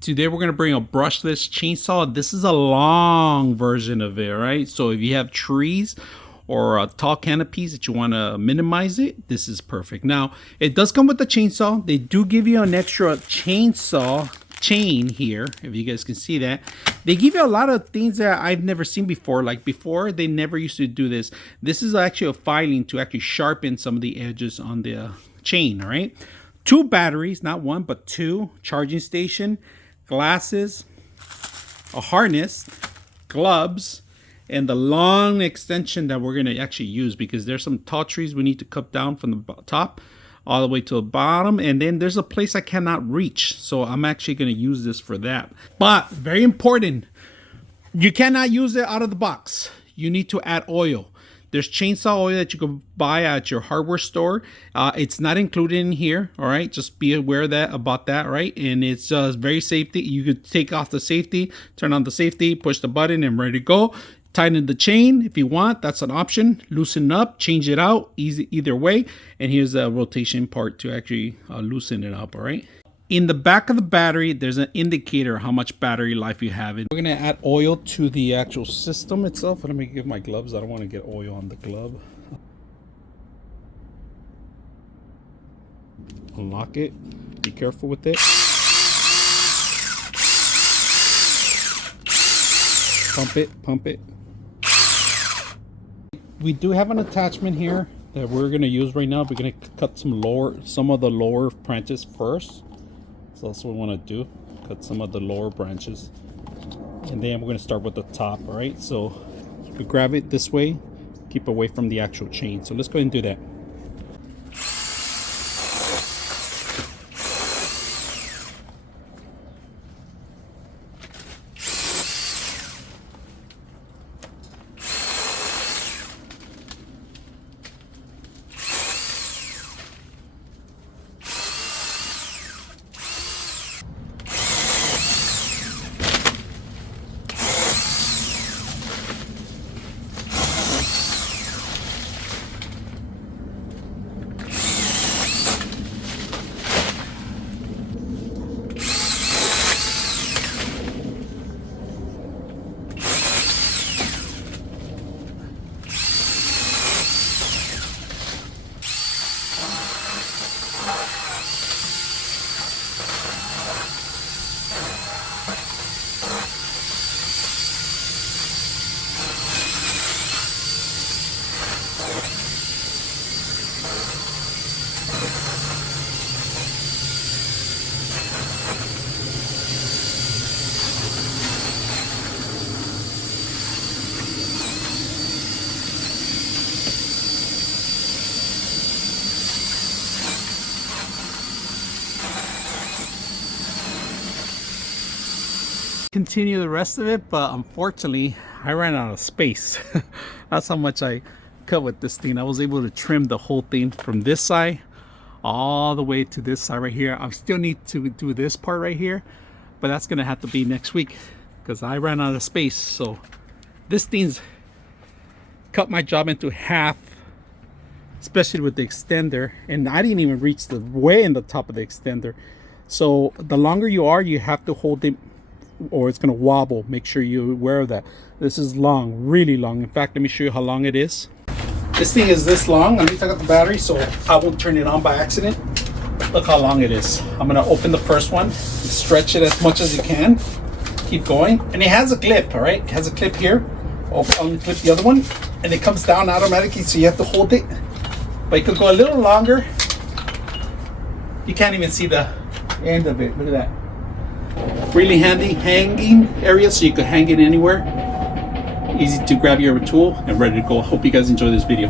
Today we're going to bring a brushless chainsaw. This is a long version of it, right? So if you have trees or tall canopies that you want to minimize it, this is perfect. Now, it does come with the chainsaw. They do give you an extra chainsaw chain here, if you guys can see that. They give you a lot of things that I've never seen before. Like before, they never used to do this. This is actually a filing to actually sharpen some of the edges on the chain, all right? 2 batteries, not 1, but 2, charging station, glasses, a harness, gloves, and the long extension that we're going to actually use, because there's some tall trees we need to cut down from the top all the way to the bottom, and then there's a place I cannot reach, so I'm actually going to use this for that. But very important, you cannot use it out of the box. You need to add oil. There's chainsaw oil that you can buy at your hardware store. It's not included in here, all right? Just be aware about that, right? And it's very safety. You could take off the safety, turn on the safety, push the button, and ready to go. Tighten the chain if you want. That's an option. Loosen it up, change it out, easy either way. And here's a rotation part to actually loosen it up, all right? In the back of the battery, there's an indicator how much battery life you have. We're going to add oil to the actual system itself. Let me give my gloves. I don't want to get oil on the glove. Unlock it. Be careful with it. Pump it, pump it. We do have an attachment here that we're going to use right now. We're going to cut some of the lower branches first. So that's what we want to do, cut some of the lower branches, and then we're going to start with the top. All right, so we grab it this way, keep away from the actual chain. So let's go ahead and do that. Continue the rest of it, but unfortunately I ran out of space. That's how much I cut with this thing. I was able to trim the whole thing from this side all the way to this side right here. I still need to do this part right here, but that's gonna have to be next week because I ran out of space. So this thing's cut my job into half, especially with the extender, and I didn't even reach the way in the top of the extender. So the longer you are, you have to hold it or it's going to wobble. Make sure you're aware of that. This is long, really long. In fact, let me show you how long it is. This thing is this long. Let me take out the battery so I won't turn it on by accident. Look how long it is. I'm going to open the first one, stretch it as much as you can, keep going, and it has a clip. All right, it has a clip here. I'll unclip the other one, and it comes down automatically, so you have to hold it. But you could go a little longer. You can't even see the end of it. Look at that. Really handy hanging area, so you could hang it anywhere. Easy to grab your tool and ready to go. Hope you guys enjoy this video.